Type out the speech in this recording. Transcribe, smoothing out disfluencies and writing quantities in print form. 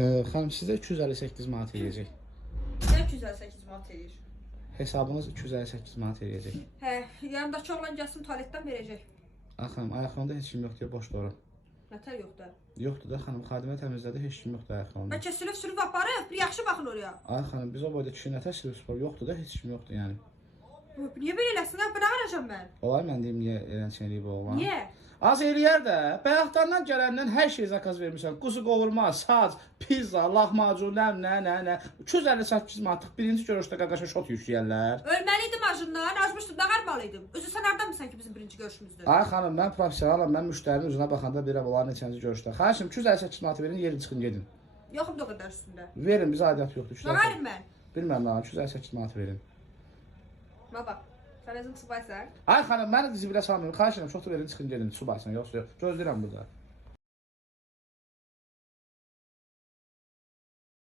Xanım, sizə 258 manat eləyəcək. Nə 258 manat eləyir? Hesabınız 258 manat eləyəcək. Hə, yanındakı oğlan gəlsin tualetdən verəcək. Xanım, ayaqlarında heç kim yoxdur, boşdur ora. Nətər yoxdur? Yoxdur da xanım, xadimə təmizlədi, heç kim yoxdur ayaqlarında. Bəlkə sülüb aparıb, bir yaxşı baxın oraya. Xanım, biz o boyda kişi nətər silib spor yoxdur da, heç kim yoxdur yəni. Niyə belə eləsin? Buna qaracam mən. Olar mən deyim niyə eləsin eləyib o oğlan? Niyə? Az eləyər də, bayaqdandan gələndən hər şey zakaz vermişsən. Quzu qovurma, sac, pizza, lahmacun, nə. 258 manatlıq birinci görüşdə qaqaşa şot yükləyərlər. Ölməliydim ajından, acmışdım, dağarmalıydım. Özü sən hardan bilsən ki bizim birinci görüşümüzdür? Ay xanım, mən professionalam, mən müştərinin üzünə baxanda belə bunlar neçənci görüşdə. Xanım, 258 manat verin, yerin çıxın gedin. Yoxum da o qədər üstündə. Verin, bizə aidiyyat yoxdur. Nə verim mən? Bilməm lan, 258 manat verin. Baba, sən özün subaysan. Ay xanım, məni zibilə salmayın. Xahiş edirəm, çoxdur verin, çıxın gedin, subaysan, yoxsa yox. Gözləyirəm burada.